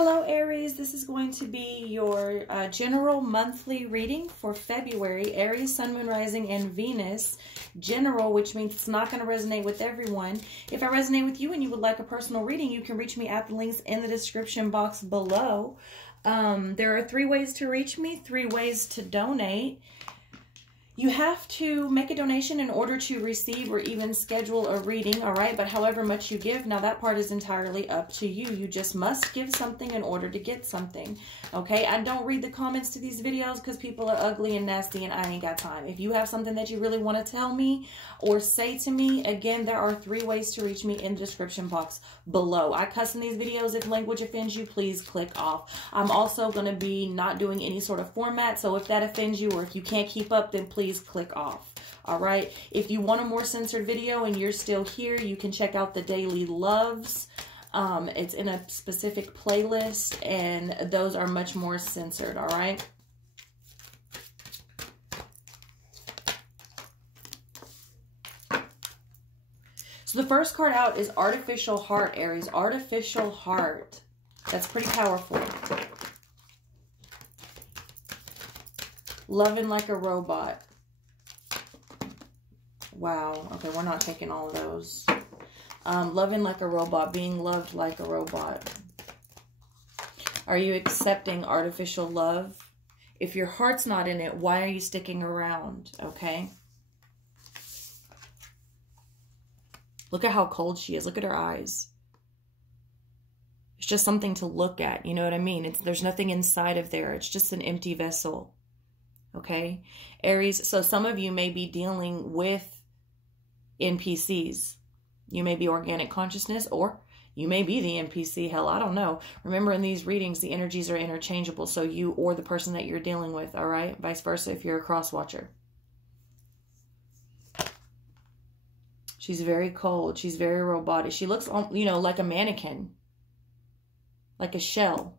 Hello Aries, this is going to be your general monthly reading for February. Aries, Sun, Moon, Rising, and Venus. General, which means it's not going to resonate with everyone. If I resonate with you and you would like a personal reading, you can reach me at the links in the description box below. There are 3 ways to reach me, 3 ways to donate. You have to make a donation in order to receive or even schedule a reading, all right? But however much you give, now that part is entirely up to you. You just must give something in order to get something, okay? I don't read the comments to these videos because people are ugly and nasty and I ain't got time. If you have something that you really want to tell me or say to me, again, there are 3 ways to reach me in the description box below. I cuss in these videos. If language offends you, please click off. I'm also going to be not doing any sort of format, so if that offends you or if you can't keep up, then please click off. All right. If you want a more censored video and you're still here, you can check out the daily loves. It's in a specific playlist and those are much more censored. All right. So the first card out is Artificial Heart, Aries. Artificial Heart. That's pretty powerful. Loving like a robot. Wow. Okay, we're not taking all of those. Loving like a robot. Being loved like a robot. Are you accepting artificial love? If your heart's not in it, why are you sticking around? Okay. Look at how cold she is. Look at her eyes. It's just something to look at. You know what I mean? There's nothing inside of there. It's just an empty vessel. Okay. Aries, so some of you may be dealing with NPCs. You may be organic consciousness or you may be the NPC. Hell, I don't know. Remember, in these readings, the energies are interchangeable. So you or the person that you're dealing with, all right? Vice versa if you're a cross watcher. She's very cold. She's very robotic. She looks, you know, like a mannequin. Like a shell.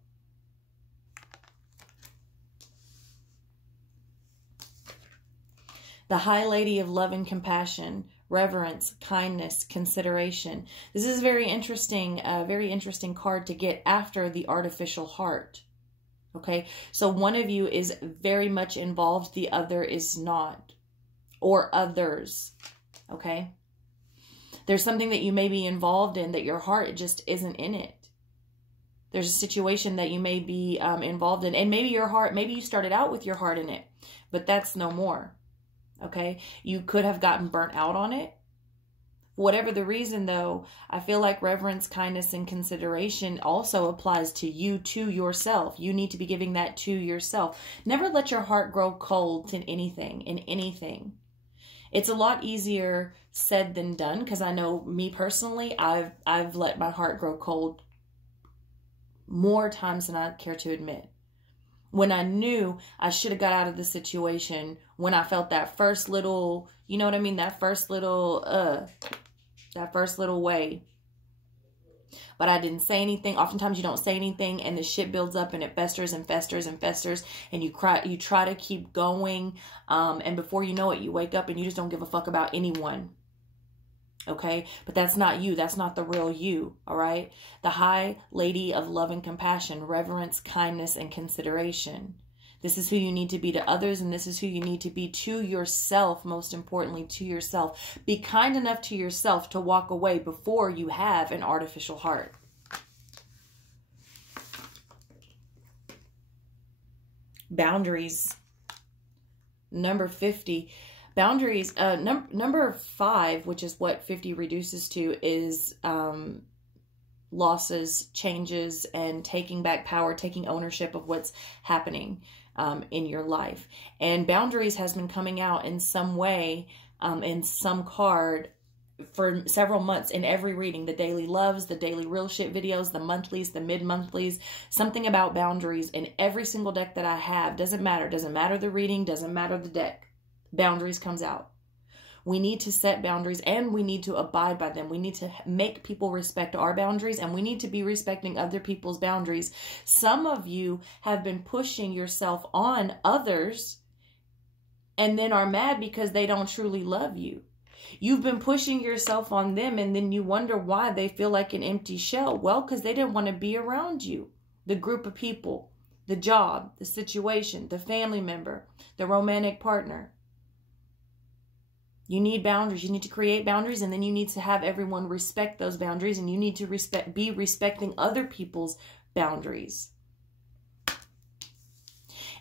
The High Lady of Love and Compassion, reverence, kindness, consideration. This is a very interesting card to get after the Artificial Heart. Okay, so one of you is very much involved, the other is not, or others. Okay, there's something that you may be involved in that your heart just isn't in it. There's a situation that you may be involved in, and maybe your heart, maybe you started out with your heart in it, but that's no more. Okay, you could have gotten burnt out on it. Whatever the reason, though, I feel like reverence, kindness, and consideration also applies to you, to yourself. You need to be giving that to yourself. Never let your heart grow cold in anything. It's a lot easier said than done, because I know me personally, I've let my heart grow cold more times than I care to admit. When I knew I should have got out of the situation, when I felt that first little, you know what I mean? That first little way. But I didn't say anything. Oftentimes you don't say anything and the shit builds up and it festers and festers and festers and you try to keep going. And before you know it, you wake up and you just don't give a fuck about anyone. Okay, but that's not you. That's not the real you. All right. The High Lady of Love and Compassion, reverence, kindness, and consideration. This is who you need to be to others, and this is who you need to be to yourself. Most importantly, to yourself. Be kind enough to yourself to walk away before you have an artificial heart. Boundaries. Number 50. Boundaries, number 5, which is what 50 reduces to, is losses, changes, and taking back power, taking ownership of what's happening in your life. And boundaries has been coming out in some way, in some card, for several months in every reading. The daily loves, the daily real shit videos, the monthlies, the mid-monthlies. Something about boundaries in every single deck that I have. Doesn't matter. Doesn't matter the reading. Doesn't matter the deck. Boundaries comes out. We need to set boundaries and we need to abide by them. We need to make people respect our boundaries and we need to be respecting other people's boundaries. Some of you have been pushing yourself on others and then are mad because they don't truly love you. You've been pushing yourself on them and then you wonder why they feel like an empty shell. Well, because they didn't want to be around you. the group of people, the job, the situation, the family member, the romantic partner. You need boundaries. You need to create boundaries, and then you need to have everyone respect those boundaries, and you need to be respecting other people's boundaries.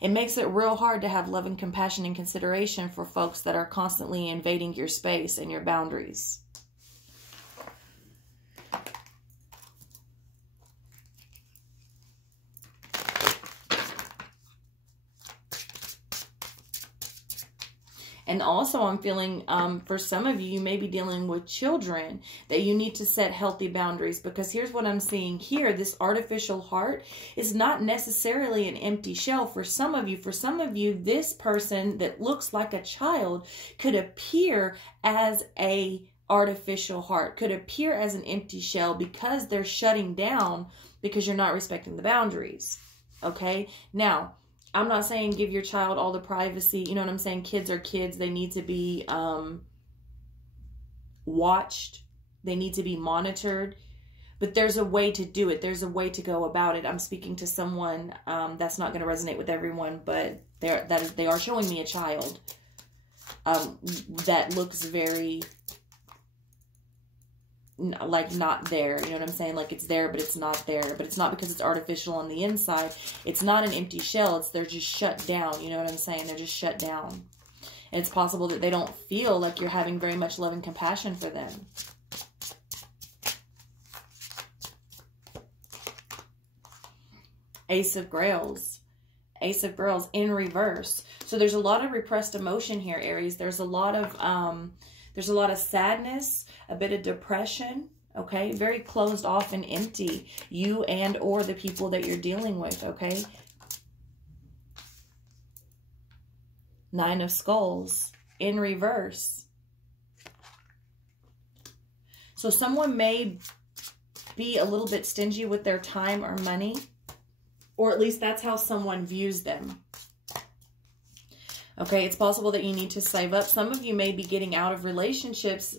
It makes it real hard to have love and compassion and consideration for folks that are constantly invading your space and your boundaries. And also I'm feeling for some of you, you may be dealing with children, that you need to set healthy boundaries, because here's what I'm seeing here. This artificial heart is not necessarily an empty shell. For some of you, this person that looks like a child could appear as a artificial heart, could appear as an empty shell, because they're shutting down because you're not respecting the boundaries. Okay? Now, I'm not saying give your child all the privacy. You know what I'm saying? Kids are kids. They need to be watched. They need to be monitored. But there's a way to do it. There's a way to go about it. I'm speaking to someone that's not going to resonate with everyone, but they are showing me a child that looks very like not there. You know what I'm saying? Like it's there, but it's not there. But it's not because it's artificial on the inside. It's not an empty shell. They're just shut down. You know what I'm saying? They're just shut down. And it's possible that they don't feel like you're having very much love and compassion for them. Ace of Grails. Ace of Grails in reverse. So there's a lot of repressed emotion here, Aries. There's a lot of sadness, a bit of depression, okay? Very closed off and empty, you and or the people that you're dealing with, okay? Nine of Skulls in reverse. So someone may be a little bit stingy with their time or money, or at least that's how someone views them. Okay, it's possible that you need to save up. Some of you may be getting out of relationships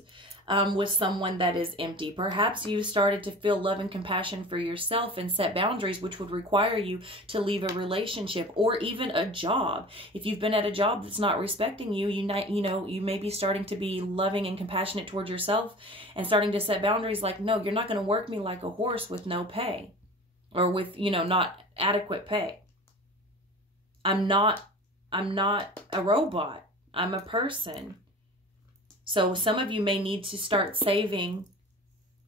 with someone that is empty. Perhaps you started to feel love and compassion for yourself and set boundaries, which would require you to leave a relationship or even a job. If you've been at a job that's not respecting you, you may be starting to be loving and compassionate towards yourself and starting to set boundaries like, no, you're not going to work me like a horse with no pay or with, not adequate pay. I'm not a robot. I'm a person. So some of you may need to start saving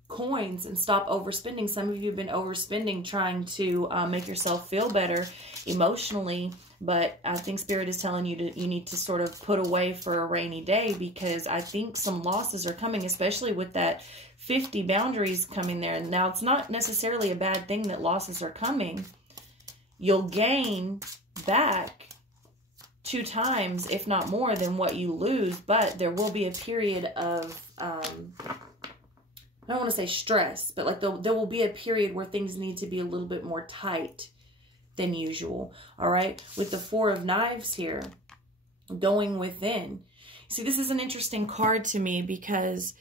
coins and stop overspending. Some of you have been overspending trying to make yourself feel better emotionally. But I think Spirit is telling you you need to sort of put away for a rainy day, because I think some losses are coming, especially with that 50 boundaries coming there. Now, it's not necessarily a bad thing that losses are coming. You'll gain back 2 times, if not more, than what you lose, but there will be a period of, I don't want to say stress, but like there will be a period where things need to be a little bit more tight than usual, all right? With the 4 of Knives here, going within. See, this is an interesting card to me because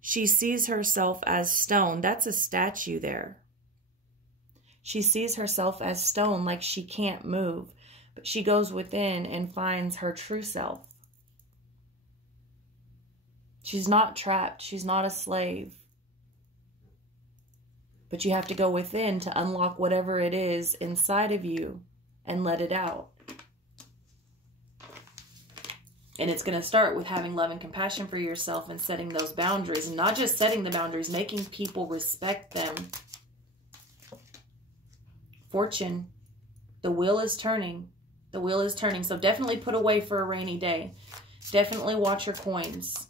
she sees herself as stone. That's a statue there. She sees herself as stone, like she can't move. But she goes within and finds her true self. She's not trapped. She's not a slave. But you have to go within to unlock whatever it is inside of you and let it out. And it's going to start with having love and compassion for yourself and setting those boundaries. And not just setting the boundaries, making people respect them. Fortune. The wheel is turning. The wheel is turning. So definitely put away for a rainy day. Definitely watch your coins.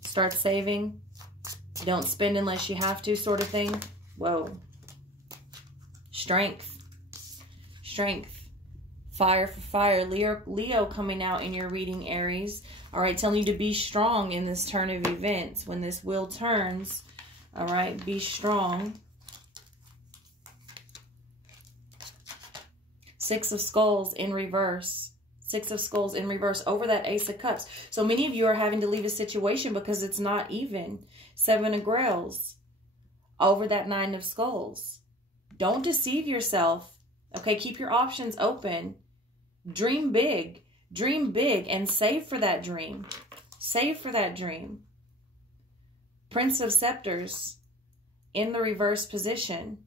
Start saving. Don't spend unless you have to, sort of thing. Whoa. Strength. Strength. Fire for fire. Leo coming out in your reading, Aries. All right, telling you to be strong in this turn of events. When this wheel turns, all right, be strong. 6 of Skulls in reverse. 6 of Skulls in reverse over that Ace of Cups. So many of you are having to leave a situation because it's not even. 7 of Grails over that 9 of Skulls. Don't deceive yourself. Okay, keep your options open. Dream big. Dream big and save for that dream. Save for that dream. Prince of Scepters in the reverse position.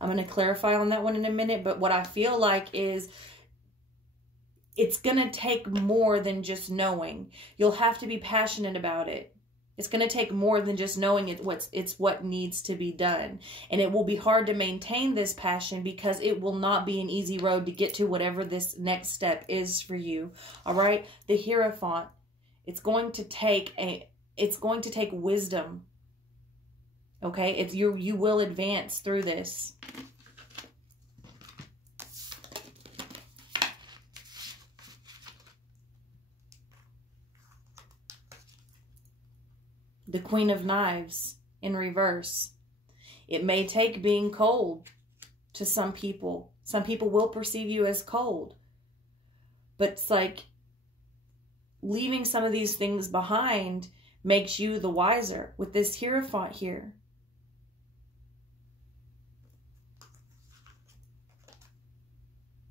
I'm going to clarify on that one in a minute, but what I feel like is it's going to take more than just knowing. You'll have to be passionate about it. It's going to take more than just knowing it's what needs to be done. And it will be hard to maintain this passion because it will not be an easy road to get to whatever this next step is for you. All right? The Hierophant. It's going to take wisdom. Okay? You will advance through this. The Queen of Knives in reverse. It may take being cold to some people. Some people will perceive you as cold. But it's like leaving some of these things behind makes you the wiser with this Hierophant here.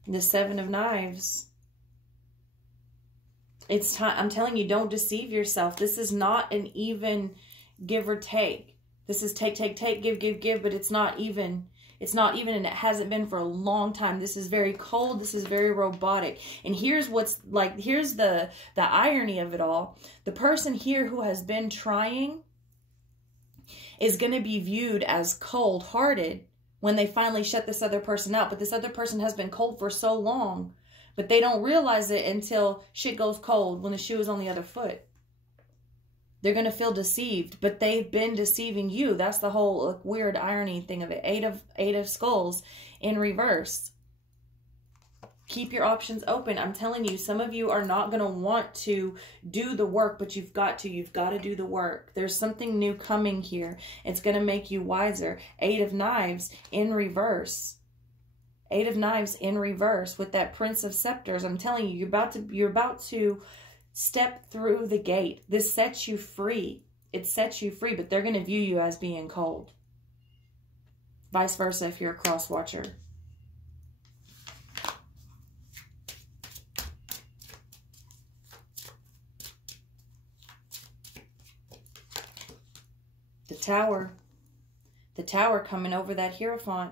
The Seven of Knives. It's time. I'm telling you, don't deceive yourself. This is not an even give or take. This is take, give, but it's not even. It's not even, and it hasn't been for a long time. This is very cold. This is very robotic. And here's what's like, here's the irony of it all. The person here who has been trying is going to be viewed as cold-hearted when they finally shut this other person out. But this other person has been cold for so long. But they don't realize it until shit goes cold when the shoe is on the other foot. They're going to feel deceived, but they've been deceiving you. That's the whole weird irony thing of it. Eight of Skulls in reverse. Keep your options open. I'm telling you, some of you are not going to want to do the work, but you've got to. You've got to do the work. There's something new coming here. It's going to make you wiser. Eight of Knives in reverse. Eight of Knives in reverse with that Prince of Scepters. I'm telling you, you're about to step through the gate. This sets you free. It sets you free, but they're going to view you as being cold. Vice versa if you're a cross watcher. The Tower. The Tower coming over that Hierophant.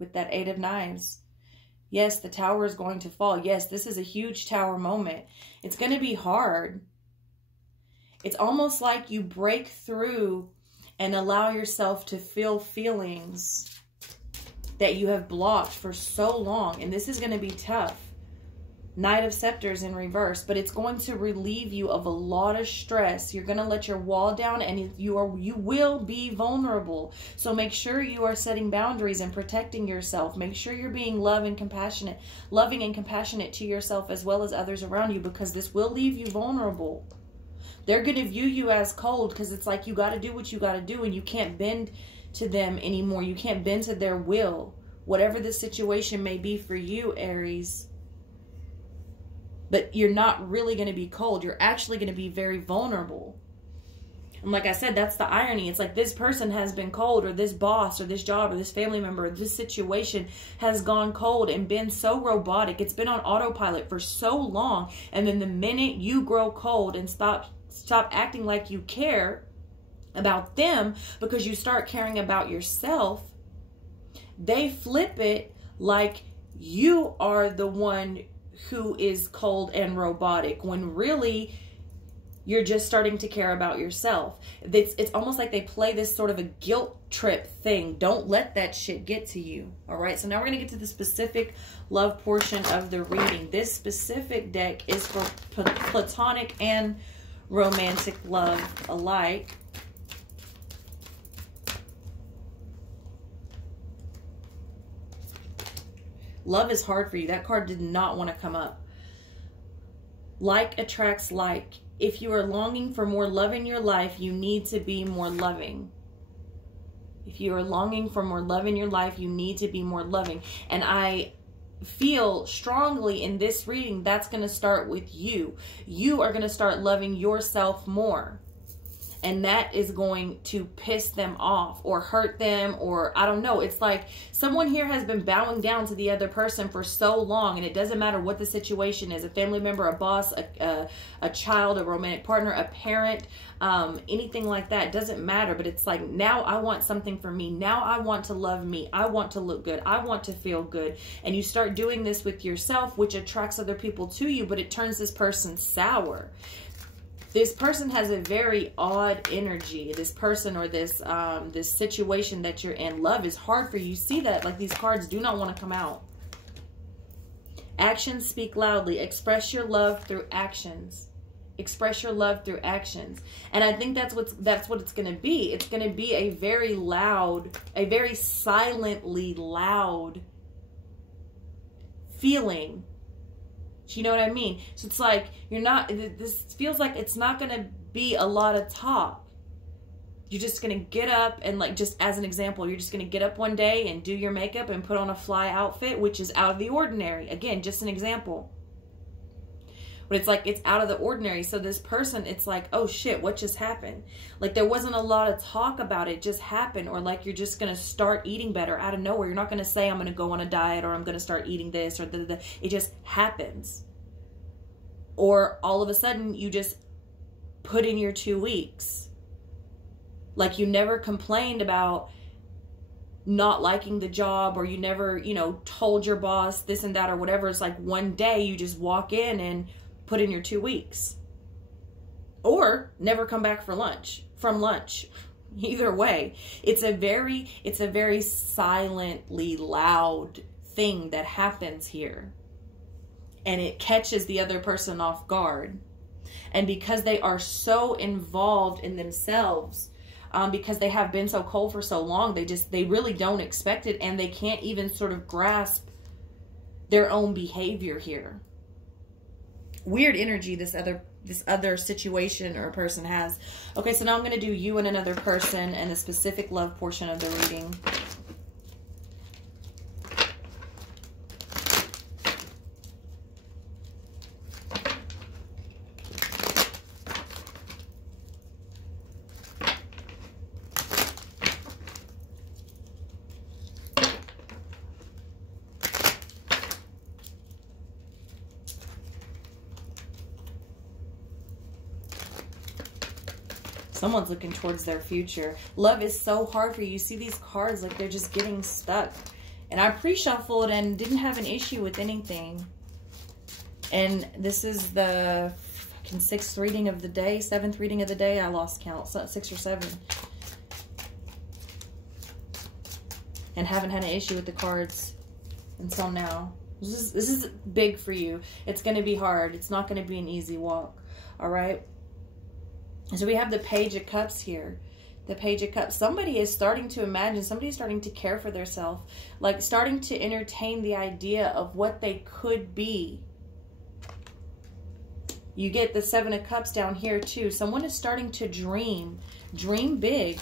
With that Eight of Knives. Yes, the tower is going to fall. Yes, this is a huge tower moment. It's going to be hard. It's almost like you break through and allow yourself to feel feelings that you have blocked for so long. And this is going to be tough. Knight of Scepters in reverse, but it's going to relieve you of a lot of stress. You're going to let your wall down, and you will be vulnerable. So make sure you are setting boundaries and protecting yourself. Make sure you're being loving and compassionate to yourself as well as others around you, because this will leave you vulnerable. They're going to view you as cold because it's like you got to do what you got to do, and you can't bend to them anymore. You can't bend to their will. Whatever the situation may be for you, Aries. But you're not really going to be cold. You're actually going to be very vulnerable. And like I said, that's the irony. It's like this person has been cold, or this boss, or this job, or this family member, or this situation has gone cold and been so robotic. It's been on autopilot for so long. And then the minute you grow cold and stop acting like you care about them because you start caring about yourself, they flip it like you are the one who is cold and robotic, when really you're just starting to care about yourself. It's almost like they play this sort of a guilt trip thing. Don't let that shit get to you. All right, so now we're going to get to the specific love portion of the reading. This specific deck is for platonic and romantic love alike. Love is hard for you. That card did not want to come up. Like attracts like. If you are longing for more love in your life, you need to be more loving. If you are longing for more love in your life, you need to be more loving. And I feel strongly in this reading that's going to start with you. You are going to start loving yourself more. And that is going to piss them off or hurt them, or I don't know. It's like someone here has been bowing down to the other person for so long, and it doesn't matter what the situation is, a family member, a boss, a child, a romantic partner, a parent, anything like that, doesn't matter. But it's like, now I want something for me. Now I want to love me. I want to look good. I want to feel good. And you start doing this with yourself, which attracts other people to you, but it turns this person sour. This person has a very odd energy. This person or this this situation that you're in. Love is hard for you. You see that? Like, these cards do not want to come out. Actions speak loudly. Express your love through actions. Express your love through actions. And I think that's what it's going to be. It's going to be a very loud, a very silently loud feeling. You know what I mean? So it's like, you're not, this feels like it's not going to be a lot of talk. You're just going to get up and, like, just as an example, you're just going to get up one day and do your makeup and put on a fly outfit, which is out of the ordinary. Again, just an example. But it's like, it's out of the ordinary. So this person, it's like, oh shit, what just happened? Like, there wasn't a lot of talk about it, just happened. Or like, you're just going to start eating better out of nowhere. You're not going to say, I'm going to go on a diet, or I'm going to start eating this, or it just happens. Or all of a sudden, you just put in your 2 weeks. Like, you never complained about not liking the job, or you never, you know, told your boss this and that or whatever. It's like, one day you just walk in and put in your 2 weeks, or never come back for lunch, from lunch. Either way, it's a very silently loud thing that happens here, and it catches the other person off guard. And because they are so involved in themselves, because they have been so cold for so long, they really don't expect it, and they can't even sort of grasp their own behavior here. Weird energy this other situation or person has. Okay, so now I'm going to do you and another person and the specific love portion of the reading. Someone's looking towards their future. Love is so hard for you. You see these cards, like, they're just getting stuck. And I pre-shuffled and didn't have an issue with anything. And this is the fucking 6th reading of the day, 7th reading of the day. I lost count, so 6 or 7. And haven't had an issue with the cards until now. This is big for you. It's going to be hard. It's not going to be an easy walk. All right? So we have the Page of Cups here. The Page of Cups. Somebody is starting to imagine, somebody is starting to care for themselves. Like, starting to entertain the idea of what they could be. You get the 7 of Cups down here too. Someone is starting to dream. Dream big.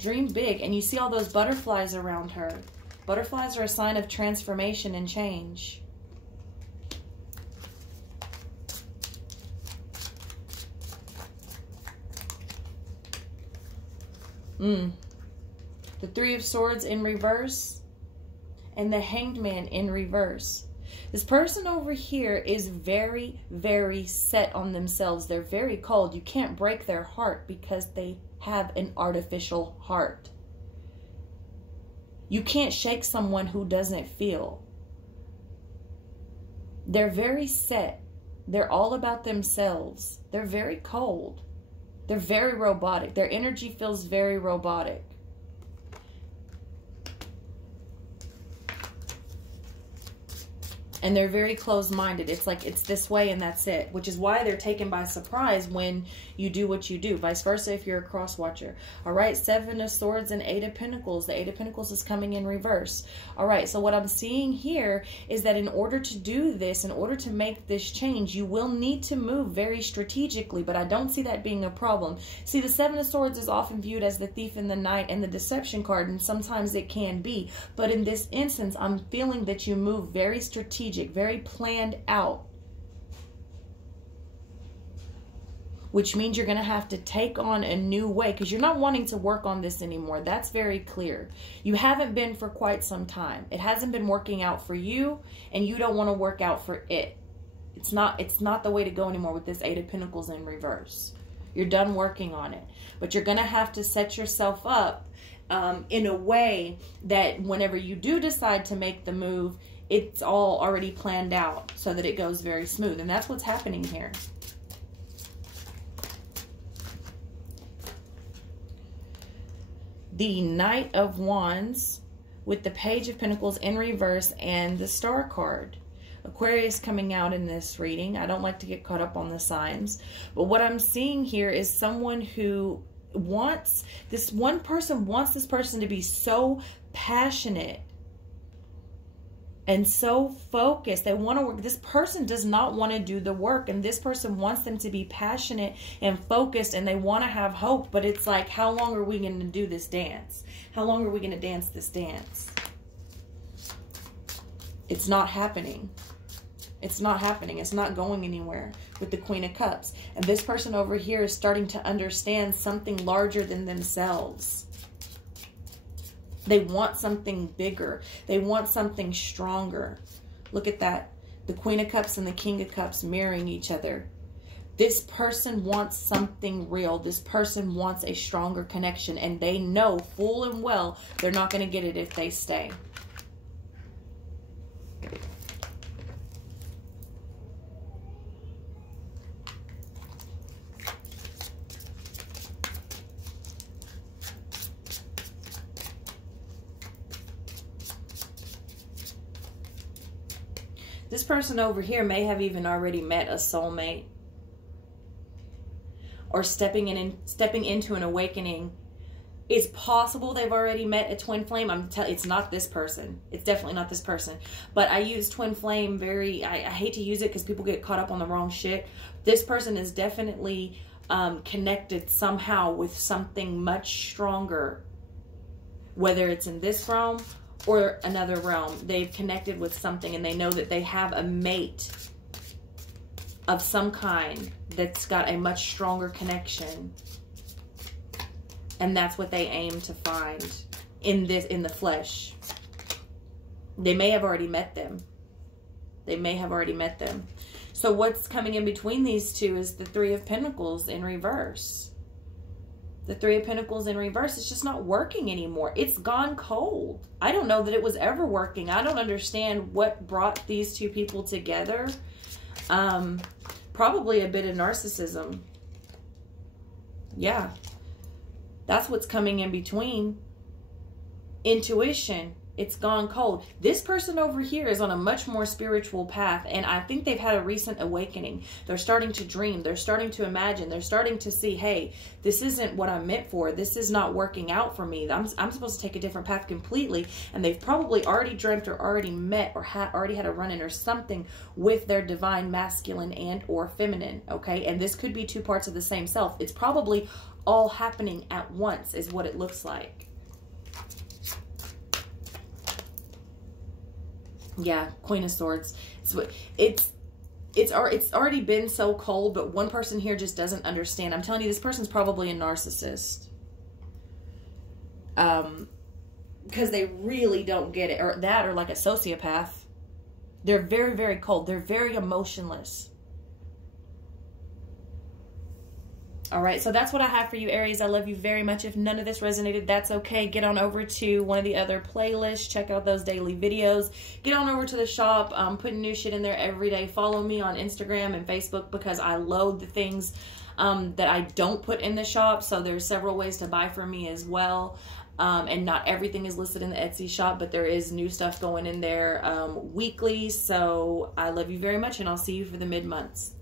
Dream big. And you see all those butterflies around her. Butterflies are a sign of transformation and change. The 3 of Swords in reverse and the Hanged Man in reverse. This person over here is very, very set on themselves. They're very cold. You can't break their heart because they have an artificial heart. You can't shake someone who doesn't feel. They're very set. They're all about themselves. They're very cold. They're very robotic. Their energy feels very robotic. And they're very closed-minded. It's like, it's this way and that's it. Which is why they're taken by surprise when you do what you do. Vice versa if you're a cross-watcher. All right, 7 of Swords and 8 of Pentacles. The 8 of Pentacles is coming in reverse. All right, so what I'm seeing here is that in order to do this, in order to make this change, you will need to move very strategically. But I don't see that being a problem. See, the 7 of Swords is often viewed as the thief in the night and the deception card. And sometimes it can be. But in this instance, I'm feeling that you move very strategic, very planned out. which means you're going to have to take on a new way because you're not wanting to work on this anymore. That's very clear. You haven't been for quite some time. It hasn't been working out for you, and you don't want to work out for it. It's not the way to go anymore with this Eight of Pentacles in reverse. You're done working on it. But you're going to have to set yourself up in a way that whenever you do decide to make the move, it's all already planned out so that it goes very smooth. And that's what's happening here. The Knight of Wands with the Page of Pentacles in reverse and the Star card. Aquarius coming out in this reading. I don't like to get caught up on the signs. But what I'm seeing here is someone who wants, this one person wants this person to be so passionate and so focused. They want to work. This person does not want to do the work, and this person wants them to be passionate and focused, and they want to have hope. But it's like, how long are we going to do this dance? How long are we going to dance this dance? It's not happening. It's not happening. It's not going anywhere with the Queen of Cups. And this person over here is starting to understand something larger than themselves. They want something bigger. They want something stronger. Look at that. The Queen of Cups and the King of Cups mirroring each other. This person wants something real. This person wants a stronger connection. And they know full and well they're not going to get it if they stay. This person over here may have even already met a soulmate, or stepping into an awakening. It's possible they've already met a twin flame. It's not this person. It's definitely not this person. But I use twin flame I hate to use it because people get caught up on the wrong shit. This person is definitely connected somehow with something much stronger, whether it's in this realm or another realm. They've connected with something, and they know that they have a mate of some kind that's got a much stronger connection. And that's what they aim to find in the flesh. They may have already met them. They may have already met them. So what's coming in between these two is the Three of Pentacles in reverse. The Three of Pentacles in reverse is just not working anymore. It's gone cold. I don't know that it was ever working. I don't understand what brought these two people together. Probably a bit of narcissism. Yeah. That's what's coming in between. Intuition. It's gone cold. This person over here is on a much more spiritual path, and I think they've had a recent awakening. They're starting to dream. They're starting to imagine. They're starting to see, hey, this isn't what I'm meant for. This is not working out for me. I'm supposed to take a different path completely, and they've probably already dreamt or already met or already had a run-in or something with their divine masculine and or feminine, okay? And this could be two parts of the same self. It's probably all happening at once is what it looks like. Yeah, Queen of Swords. It's already been so cold, but one person here just doesn't understand. I'm telling you, this person's probably a narcissist. Because they really don't get it. Or like a sociopath. They're very, very cold. They're very emotionless. All right, so that's what I have for you, Aries. I love you very much. If none of this resonated, that's okay. Get on over to one of the other playlists. Check out those daily videos. Get on over to the shop. I'm putting new shit in there every day. Follow me on Instagram and Facebook because I load the things that I don't put in the shop. So there's several ways to buy from me as well. And not everything is listed in the Etsy shop, but there is new stuff going in there weekly. So I love you very much, and I'll see you for the mid-months.